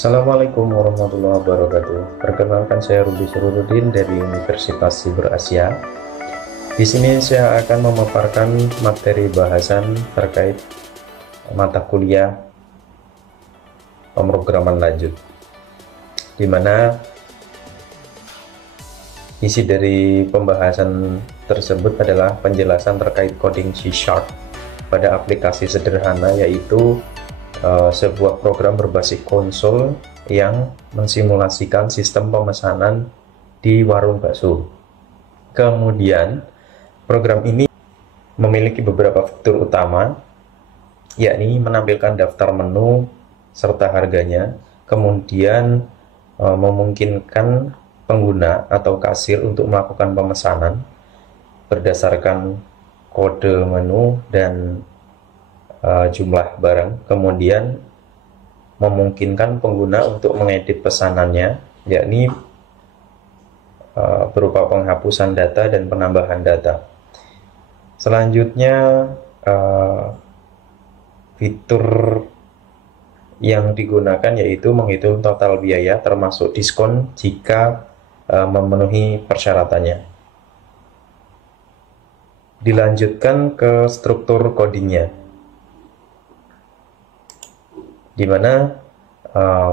Assalamualaikum warahmatullahi wabarakatuh. Perkenalkan, saya Rudi Sururudin dari Universitas Siber Asia. Di sini saya akan memaparkan materi bahasan terkait mata kuliah pemrograman lanjut, di mana isi dari pembahasan tersebut adalah penjelasan terkait coding C# pada aplikasi sederhana, yaitu sebuah program berbasis konsol yang mensimulasikan sistem pemesanan di warung bakso. Kemudian program ini memiliki beberapa fitur utama, yakni menampilkan daftar menu serta harganya, kemudian memungkinkan pengguna atau kasir untuk melakukan pemesanan berdasarkan kode menu dan jumlah barang, kemudian memungkinkan pengguna untuk mengedit pesanannya, yakni berupa penghapusan data dan penambahan data. Selanjutnya fitur yang digunakan yaitu menghitung total biaya termasuk diskon jika memenuhi persyaratannya. Dilanjutkan ke struktur codingnya, di mana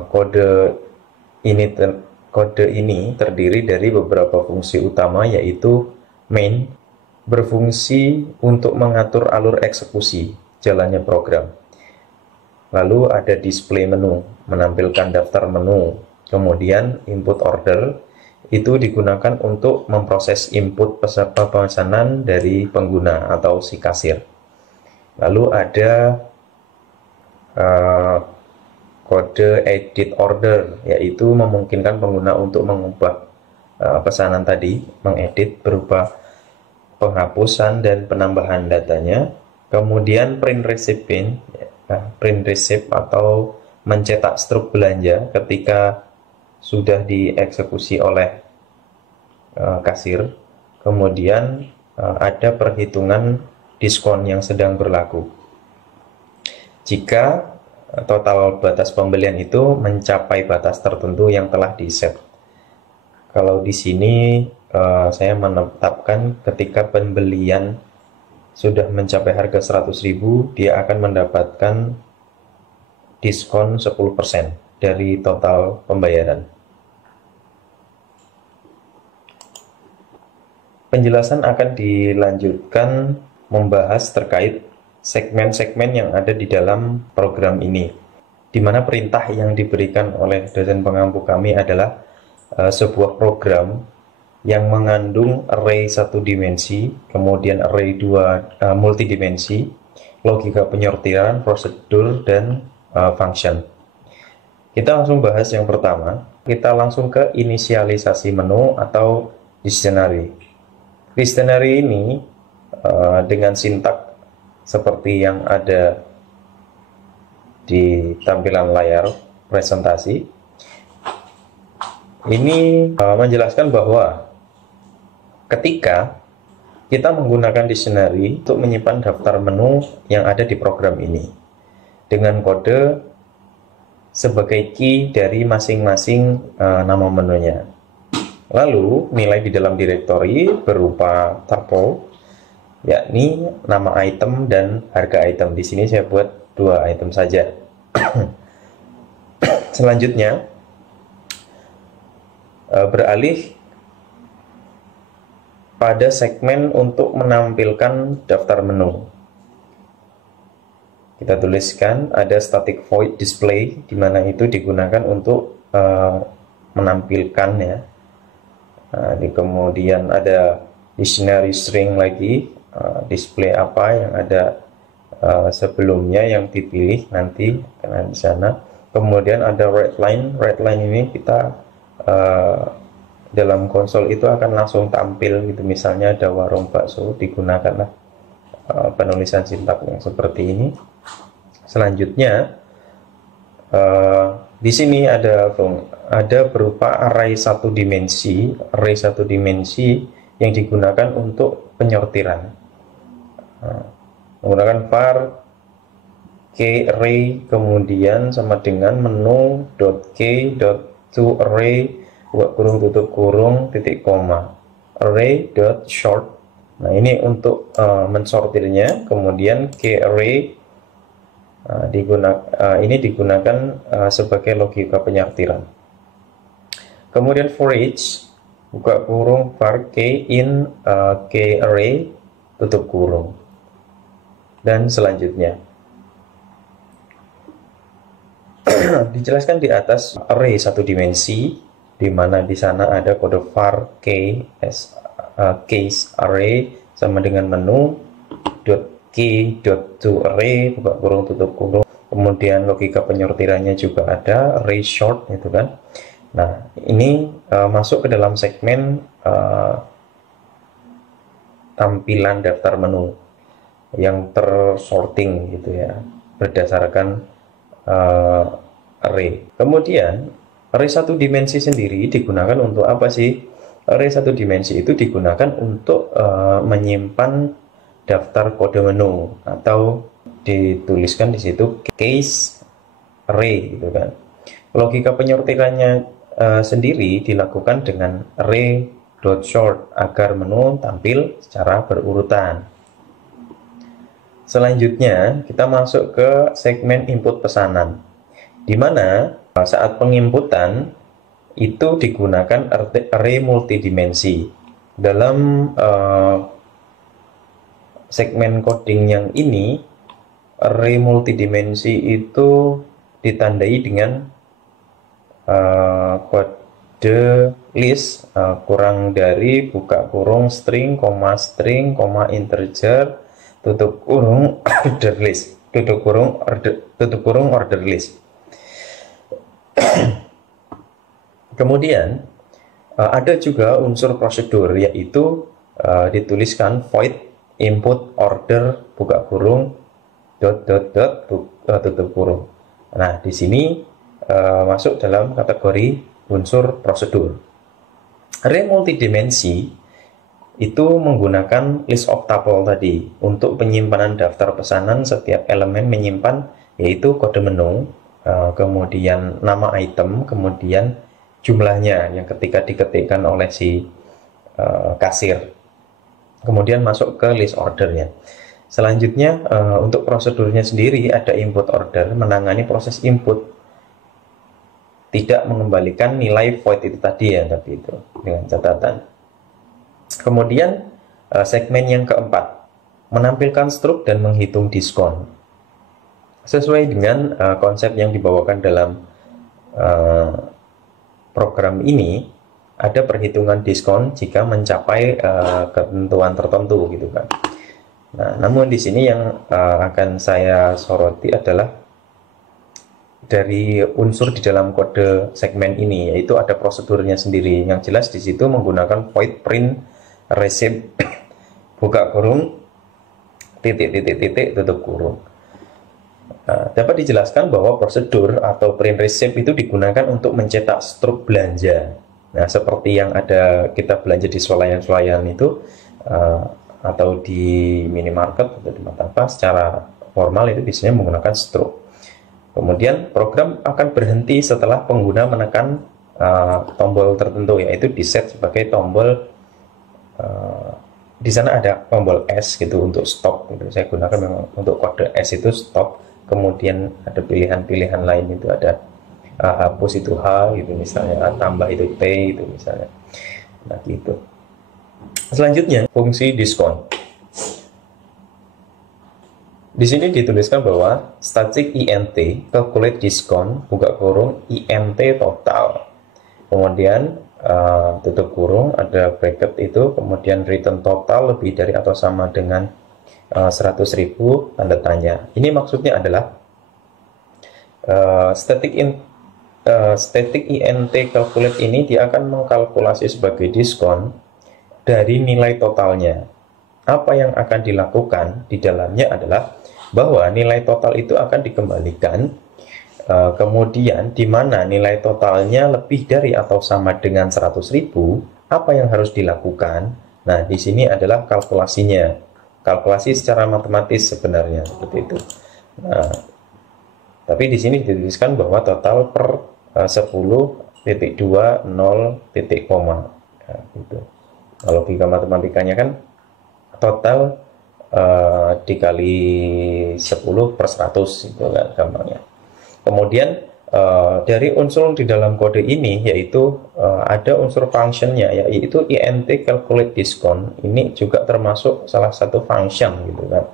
kode ini terdiri dari beberapa fungsi utama, yaitu main berfungsi untuk mengatur alur eksekusi jalannya program. Lalu ada display menu, menampilkan daftar menu. Kemudian input order itu digunakan untuk memproses input peserta pemesanan dari pengguna atau si kasir. Lalu ada kode edit order, yaitu memungkinkan pengguna untuk mengubah pesanan tadi, mengedit berupa penghapusan dan penambahan datanya. Kemudian print receipt atau mencetak struk belanja ketika sudah dieksekusi oleh kasir. Kemudian ada perhitungan diskon yang sedang berlaku jika total batas pembelian itu mencapai batas tertentu yang telah di-set. Kalau di sini saya menetapkan ketika pembelian sudah mencapai harga 100.000, dia akan mendapatkan diskon 10% dari total pembayaran. Penjelasan akan dilanjutkan membahas terkait segmen-segmen yang ada di dalam program ini, di mana perintah yang diberikan oleh dosen pengampu kami adalah sebuah program yang mengandung array 1 dimensi, kemudian array 2 multidimensi, logika penyortiran, prosedur, dan function. Kita langsung bahas yang pertama. Kita langsung ke inisialisasi menu atau dictionary. Dictionary ini dengan sintak seperti yang ada di tampilan layar presentasi ini menjelaskan bahwa ketika kita menggunakan dictionary untuk menyimpan daftar menu yang ada di program ini dengan kode sebagai key dari masing-masing nama menunya. Lalu nilai di dalam direktori berupa tuple, yakni nama item dan harga item. Di sini saya buat 2 item saja. Selanjutnya beralih pada segmen untuk menampilkan daftar menu. Kita tuliskan ada static void display, di mana itu digunakan untuk menampilkan ya. Kemudian ada dictionary string lagi, display apa yang ada sebelumnya yang dipilih nanti karena di sana. Kemudian ada red line ini kita dalam konsol itu akan langsung tampil gitu, misalnya ada warung bakso, digunakanlah penulisan sintak yang seperti ini. Selanjutnya di sini ada berupa array 1 dimensi yang digunakan untuk penyortiran. Menggunakan var array kemudian sama dengan menu.k.toArray buka kurung tutup kurung titik koma array.short. Nah, ini untuk mensortirnya. Kemudian array ini digunakan sebagai logika penyortiran. Kemudian for each buka kurung var k in k array tutup kurung, dan selanjutnya dijelaskan di atas array satu dimensi, di mana di sana ada kode var case array sama dengan menu .k.toArray buka kurung tutup kurung, kemudian logika penyortirannya juga ada array short itu kan. Nah, ini masuk ke dalam segmen tampilan daftar menu yang tersorting gitu ya, berdasarkan array. Kemudian array satu dimensi sendiri digunakan untuk apa sih? Array satu dimensi itu digunakan untuk menyimpan daftar kode menu, atau dituliskan di situ case array gitu kan. Logika penyortirannya sendiri dilakukan dengan array.short agar menu tampil secara berurutan. Selanjutnya kita masuk ke segmen input pesanan, di mana saat penginputan itu digunakan array multidimensi. Dalam segmen coding yang ini, array multidimensi itu ditandai dengan kode list kurang dari buka kurung string, integer tutup kurung order list tutup kurung order list. Kemudian ada juga unsur prosedur, yaitu dituliskan void input order buka kurung tutup kurung. Nah, di sini masuk dalam kategori unsur prosedur. Array multidimensi itu menggunakan list of tuple tadi untuk penyimpanan daftar pesanan. Setiap elemen menyimpan yaitu kode menu, kemudian nama item, kemudian jumlahnya yang ketika diketikkan oleh si kasir, kemudian masuk ke list ordernya. Selanjutnya untuk prosedurnya sendiri ada input order, menangani proses input, tidak mengembalikan nilai void itu tadi ya, tapi itu dengan catatan. Kemudian segmen yang keempat, menampilkan struk dan menghitung diskon. Sesuai dengan konsep yang dibawakan dalam program ini, ada perhitungan diskon jika mencapai ketentuan tertentu gitu kan. Nah, namun di sini yang akan saya soroti adalah dari unsur di dalam kode segmen ini, yaitu ada prosedurnya sendiri. Yang jelas di situ menggunakan void print receipt buka kurung titik tutup kurung. Nah, dapat dijelaskan bahwa prosedur atau print receipt itu digunakan untuk mencetak struk belanja. Nah, seperti yang ada kita belanja di swalayan-swalayan itu atau di minimarket atau di tempat apa, secara formal itu biasanya menggunakan struk. Kemudian program akan berhenti setelah pengguna menekan tombol tertentu, yaitu di set sebagai tombol di sana ada tombol S gitu untuk stop gitu. Saya gunakan memang untuk kode S itu stop. Kemudian ada pilihan-pilihan lain, itu ada hapus itu H gitu misalnya, tambah itu T itu misalnya. Nah gitu. Selanjutnya fungsi diskon. Di sini dituliskan bahwa static int calculate diskon buka kurung int total. Kemudian tutup kurung ada bracket itu, kemudian return total lebih dari atau sama dengan 100.000 tanda tanya. Ini maksudnya adalah static int calculate ini dia akan mengkalkulasi sebagai diskon dari nilai totalnya. Apa yang akan dilakukan di dalamnya adalah bahwa nilai total itu akan dikembalikan, kemudian di mana nilai totalnya lebih dari atau sama dengan 100.000, apa yang harus dilakukan? Nah, di sini adalah kalkulasinya, kalkulasi secara matematis sebenarnya seperti itu. Nah, Tapi di sini dituliskan bahwa total per 10.20 titik koma. Nah, gitu. Kalau logika matematikanya kan total dikali 10 per 100 itu kan gampangnya. Kemudian dari unsur di dalam kode ini yaitu ada unsur functionnya yaitu int calculate discount. Ini juga termasuk salah satu function gitu kan.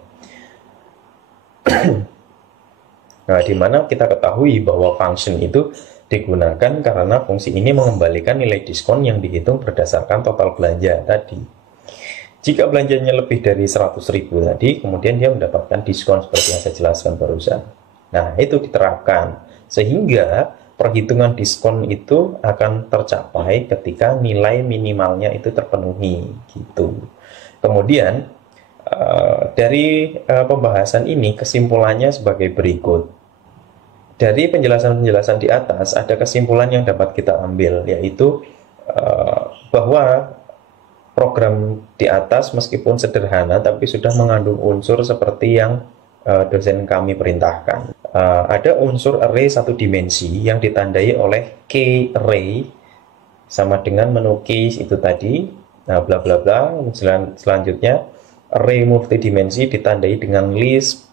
Nah, dimana kita ketahui bahwa function itu digunakan karena fungsi ini mengembalikan nilai diskon yang dihitung berdasarkan total belanja tadi. Jika belanjanya lebih dari 100.000 tadi, kemudian dia mendapatkan diskon seperti yang saya jelaskan barusan. Nah, itu diterapkan. Sehingga perhitungan diskon itu akan tercapai ketika nilai minimalnya itu terpenuhi. Gitu. Kemudian, dari pembahasan ini kesimpulannya sebagai berikut. Dari penjelasan-penjelasan di atas ada kesimpulan yang dapat kita ambil, yaitu bahwa program di atas meskipun sederhana tapi sudah mengandung unsur seperti yang dosen kami perintahkan. Ada unsur array satu dimensi yang ditandai oleh key array sama dengan menu keys itu tadi. Nah, bla bla bla. Selanjutnya array multidimensi ditandai dengan list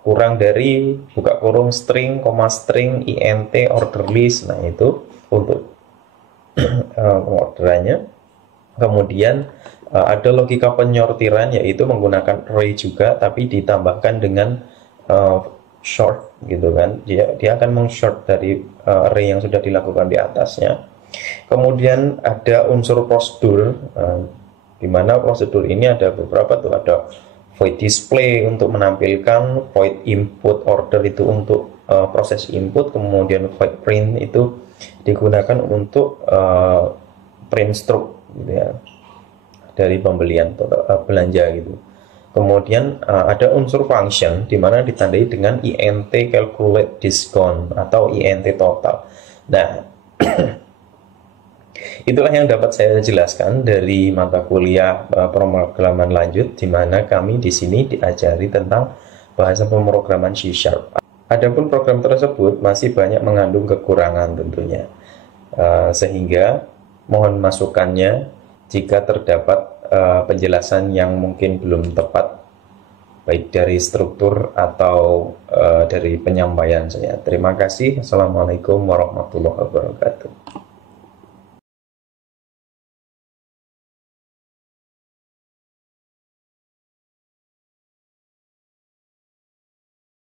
kurang dari buka kurung string, koma string, int, order list. Nah, itu untuk pengorderannya. Kemudian ada logika penyortiran yaitu menggunakan array juga tapi ditambahkan dengan short gitu kan. Dia akan meng-short dari array yang sudah dilakukan di atasnya. Kemudian ada unsur prosedur di mana prosedur ini ada beberapa tuh, ada void display untuk menampilkan, void input order itu untuk proses input, kemudian void print itu digunakan untuk print stroke gitu ya, dari pembelian belanja gitu. Kemudian ada unsur function di mana ditandai dengan int calculate discount atau int total. Nah, itulah yang dapat saya jelaskan dari mata kuliah pemrograman lanjut, di mana kami di sini diajari tentang bahasa pemrograman C#. Adapun program tersebut masih banyak mengandung kekurangan tentunya, sehingga mohon masukannya jika terdapat penjelasan yang mungkin belum tepat, baik dari struktur atau dari penyampaian saya. Terima kasih. Assalamualaikum warahmatullahi wabarakatuh.